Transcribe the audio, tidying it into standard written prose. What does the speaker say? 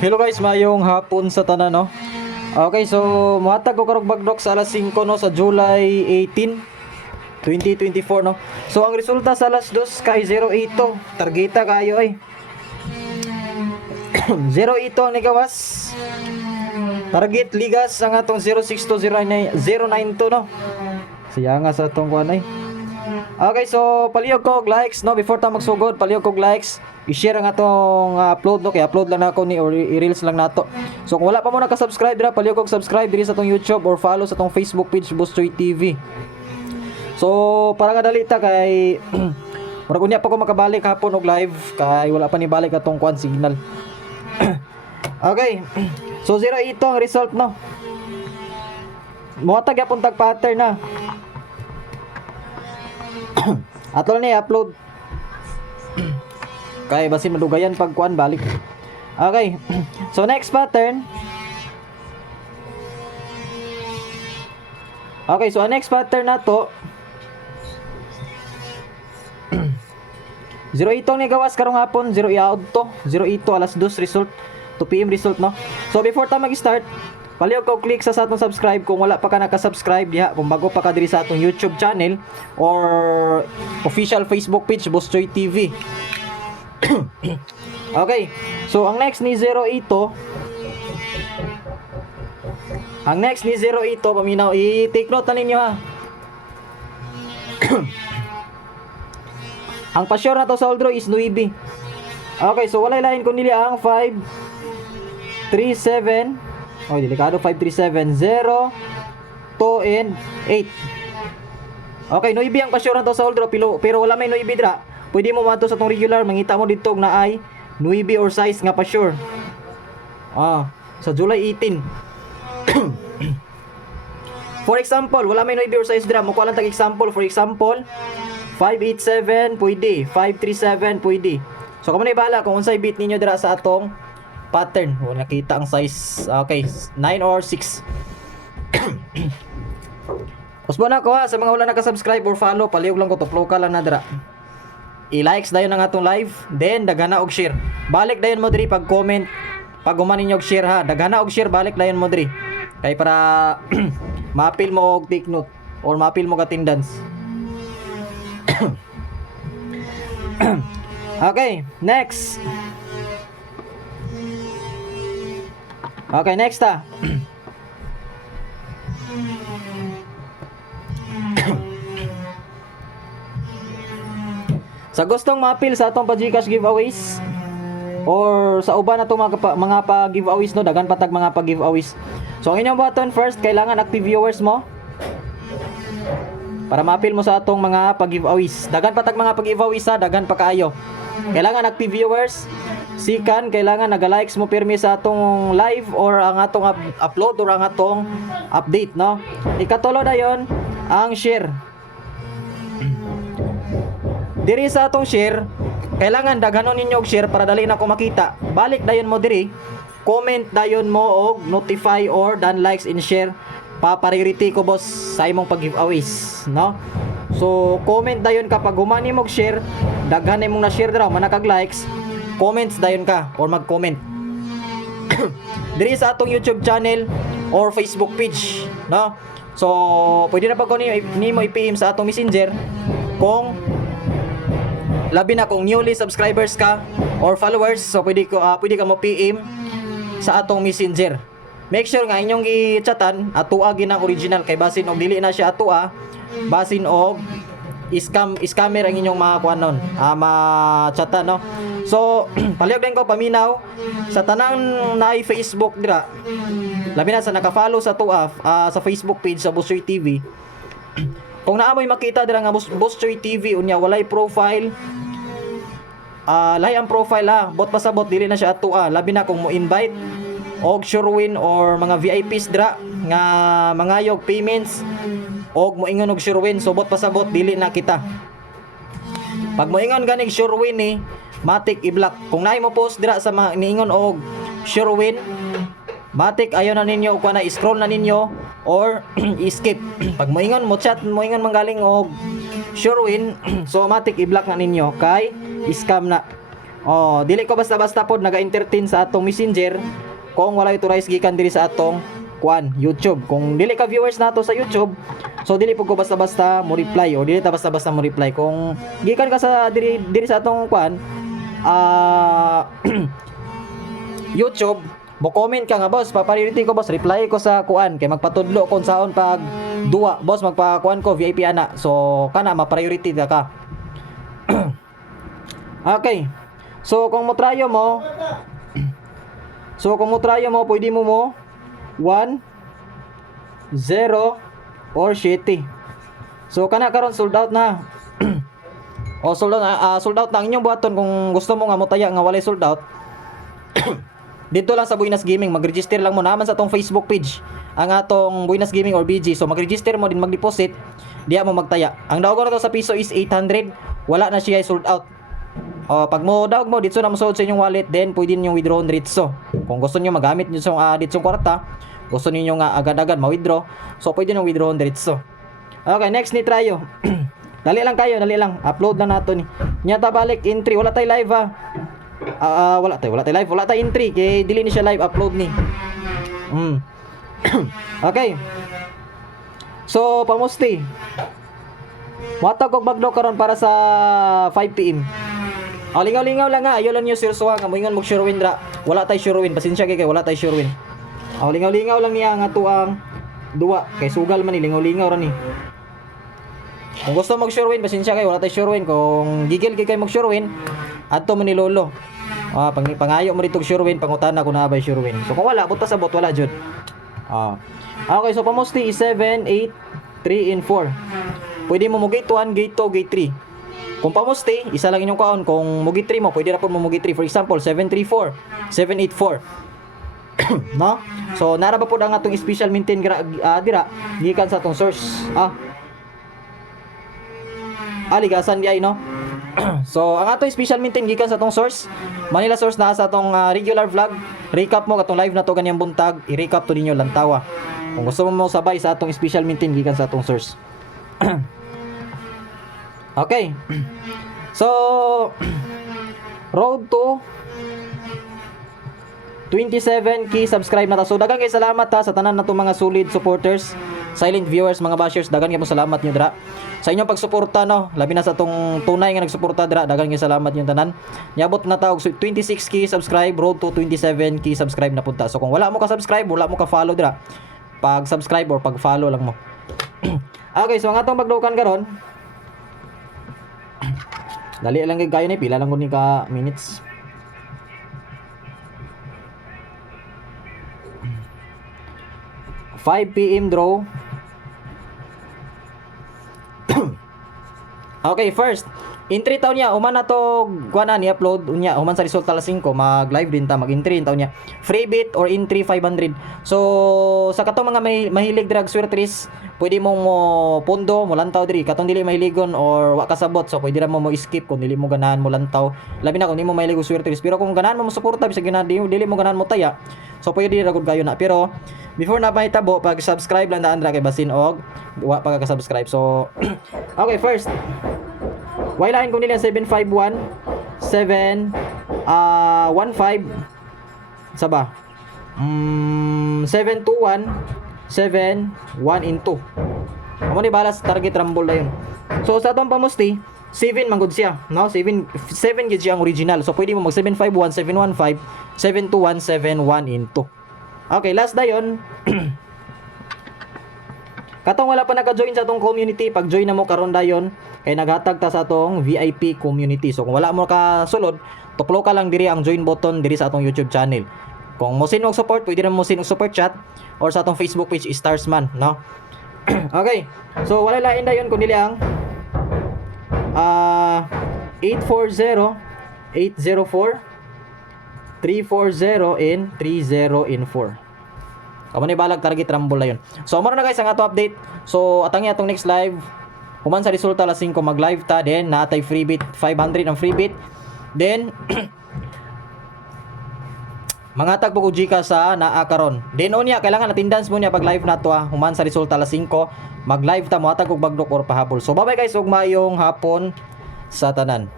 Hello guys, mayong hapon sa tanan no. Okay, so muhatag ko karong bagdok sa alas 5 no sa July 18, 2024 no. So ang resulta sa alas 2 kay 0-8 to. Targeta kayo ay. 0-8 ang nigawas. Target ligas ang atong 06209 092 no. Siya nga sa atong kuan ay. Okay, so palihog ko og likes no before ta magsugod, palihog ko og likes. I-share ang atong upload no, kaya upload lang na ako ni or i-reels lang nato. So kung wala pa mo naka-subscribe dira, palihog og subscribe diri sa atong YouTube or follow sa atong Facebook page Bustoy TV. So para nga dali ta kay murag unya pa ko makabalik hapon og live kay wala pa ni balik atong kuan signal. Okay. So 0-8 ang result no. Muhatag yapon tag pattern na. Atol ni upload. Kaya basin madugayan pag kuan balik. Okay. So next pattern. Okay, so ang next pattern na to 0-8 ni gawas karong hapon, 0-8 to. 0-8 alas 2 result. 2 PM result no. So before ta mag-start, palihog ko click sa atong subscribe kung wala pa ka naka-subscribe diha, kung bago pa ka diri sa atong YouTube channel or official Facebook page Bustoy TV. Okay. So ang next ni 0-8 ang next ni 0-8 paminaw, i-take note na ninyo ha. Ang pa-sure na to sa old draw is 9. Okay, so walay lain ko nili ang 537. Oh, delikado 537 0 2 and 8. Okay, 9 ang pa-sure na to sa old draw pero wala may 9 dra. Pwede mo mato sa tong regular, mangita mo dito na ay 9 or size nga pa sure. Sa July 18. For example, wala may 9 or size dra, mo ko lang tag example. For example, 587 pwede, 537 pwede. So kamo na bahala kung unsay bit ninyo dira sa atong pattern. O nakita ang size. Okay, 9 or 6. Usbo na ko ha sa mga wala naka-subscribe or follow, palihog lang ko to, flow ka lang na dira. I-likes dayon ang atong live, then daghana og share. Balik dayon mo diri pag comment, pag human ninyo og share ha. Daghana og share, balik dayon mo diri. Kay para ma-appeal mo og take note or ma-appeal mo ka attendance. Okay, next. Okay, next ha. Sa gustong ma-appeal sa atong pa-Gcash giveaways or sa uban na itong mga pa-giveaways no, dagan patag mga pa-giveaways. So ang inyong button first, kailangan active viewers mo para ma-appeal mo sa atong mga pa-giveaways. Dagan patag mga pa-giveaways ha, dagan pa kaayo. Kailangan active viewers. Sikan, kailangan naga-likes mo pirmi sa atong live or ang atong upload or ang atong update no. Ikatulo dayon ang share. Diri sa atong share, kailangan daghanon ninyo og share para dali na ko makita. Balik dayon mo diri, comment dayon mo og notify or dan likes and share. Pa-priority ko boss sa imong pag-giveaways, no? So comment dayon kapag humani mo og share, daghan imong na-share dira, manakag likes, comments dayon ka or mag-comment. Diri sa atong YouTube channel or Facebook page, no? So pwede na pag nimo i-PM sa atong Messenger kung labi na kung newly subscribers ka or followers, so pwede ka mo PM sa atong Messenger. Make sure nga inyong i-chatan atua ginang original kay basin og dili na siya atua, basin og scammer ang inyong mga kuanon, ma-chatan no. So palihog din ko paminaw sa tanang naay Facebook dira. Labi na sa naka-follow sa atua sa Facebook page sa Bustoy TV. Kung naamoy makita dira nga Bustoy TV unya walay profile, lahi ang profile ha, bot pasabot dili na siya ato labi na kung mo invite og surewin or mga VIPs dira nga mangayog payments og moingon og surewin, so bot pasabot dili na kita. Pag moingon ganig surewin ni matik i-block. Kung naay mo post dira sa mga niingon og surewin, matik ayo na ninyo og na scroll na ninyo or i-skip. Pag moingon mo chat, moingon manggaling og surewin, so matik i-block na ninyo kay scam na. Oh, dili ko basta-basta pod naga-entertain sa atong Messenger kung wala authorize gikan diri sa atong kuan YouTube. Kung dili ka viewers nato sa YouTube, so dili po ko basta-basta mo reply o dili ta basta-basta mo reply. Kung gikan ka sa diri sa atong kuan YouTube, mo comment ka nga boss, pa-priority ko boss, reply ko sa kuan kay magpatudlo kung saon pag duwa boss magpa-kuan ko VIP ana. So kana ma-priority ta ka. Okay. So kung mo tryo mo pwede mo 1 0 or 7. So kana karon sold out na. O sold out na ang inyong buhaton kung gusto mo nga motaya nga walay sold out. Dito lang sa Buenas Gaming, mag-register lang mo naman sa atong Facebook page ang atong Buenas Gaming or BG. So mag-register mo din, mag-deposit, diya mo magtaya. Ang daog na to sa piso is 800, wala na siya sold out. O pag mo daog mo dito na mo sold sa inyong wallet, then pwede niyo withdraw diretso. Kung gusto niyo magamit niyo sa dito kwarta, gusto niyo nga agad-agad ma-withdraw, so pwede niyo withdraw diretso. Okay, next ni Trayo. Dali lang kayo, dali lang. Upload lang nato ni. Nyata balik entry, wala tay live ha. Wala tay live, wala tay entry kay dili ni siya live upload ni. Okay. So, pamusti. Matag og bagdo karon para sa 5 PM. Lingaw-lingaw lang nga, ayo lang niyo sirsuha nga moingon mo sure win dra. Wala tay sure win, pasensya kay wala tay sure win. Lingaw-lingaw lang niya nga tuang duwa kay sugal man ni lingaw-lingaw ra ni. Kung gusto mag sure win, pasensya kay wala tay sure win. Kung gigil kay mag sure win, adto man ni lolo. Pangayo mo dito sure win, pangutana ko na bay sure win. So kung wala, buta sa bot wala jud. Okay, so pamusti is 7, 8, 3 and 4. Pwede mo gate 1, gate 2, gate 3. Kung pamusti, isa lang inyong kaon. Kung mo gate 3 mo, pwede ra pud mo gate 3. For example, 734, 784. No? So nara ba pud ang atong special maintain dira gikan sa atong source. Ligasan di ay no. So ang atong special maintain gikan sa atong source, Manila source na sa atong regular vlog. Recap mo katong live na to ganyang buntag, i-recap to ninyo lantawa. Kung gusto mo sabay sa atong special maintain gikan sa atong source. Okay. So road to 27k subscribe na ta. So daghang kay salamat sa tanan nato mga solid supporters, silent viewers, mga bashers, daghan kay mo salamat niyo dira sa inyong pagsuporta no, labi na sa tong tunay nga nagsuporta dira, daghan kay salamat niyo tanan. Niabot na ta og 26k subscribe, road to 27k subscribe na punta. So kung wala mo ka subscribe, wala mo ka follow dira, pag subscribe or pag follow lang mo. Okay, so ang atong pagdukan karon, dali lang kay kayo ni pila lang gud ni ka minutes. 5 PM draw. Okay, first entry taon niya, uman na to kuana ni upload unya, uman sa resulta alas 5 mag live din ta, mag entry taon niya. Free bit or entry 500. So sa katong mga may mahilig drag swertres, pwede mo pundo mo lantaw diri. Katong dili mahiligon or wa kasabot, so pwede ra mo skip kung dili mo ganahan mo lantaw. Labi na kung dili mo mahilig og swertres. Pero kung ganahan mo suporta bisag dili mo ganahan mo taya, so pwede ra gud kayo na. Pero before na mahitabo, pag subscribe lang daan ra kay basin og wa pa ka subscribe. So okay, first wailahin ko nila 751 7 15 saba 721 7 1 into. Amo ni balas target rumble na yun. So sa atong pamusti 7 man gud siya, no? 7 gid siya ang original. So pwede mo mag 751 715 721 71 into. Okay, last dayon. Katong wala pa naka-join sa atong community, pag-join na mo karon dayon kay naghatag ta sa atong VIP community. So kung wala mo ka sulod, tuklo ka lang diri ang join button diri sa atong YouTube channel. Kung mo sinog support, pwede rin mo sinog super chat or sa atong Facebook page Starsman, no? Okay. So wala lain dayon kun dili ang 840 804 340 and 30 in 4. Kamo ni balag target rumble na yun. So amo na guys ang ato update. So atangi atong next live. Human sa resulta alas 5 mag live ta, then natay free bit 500 ang free bit. Then mga tag po ka sa naa karon. Then unya kailangan attendance mo niya pag live nato human sa resulta alas 5 mag live ta mo atag og bagdok or pahabol. So bye bye guys ug maayong hapon sa tanan.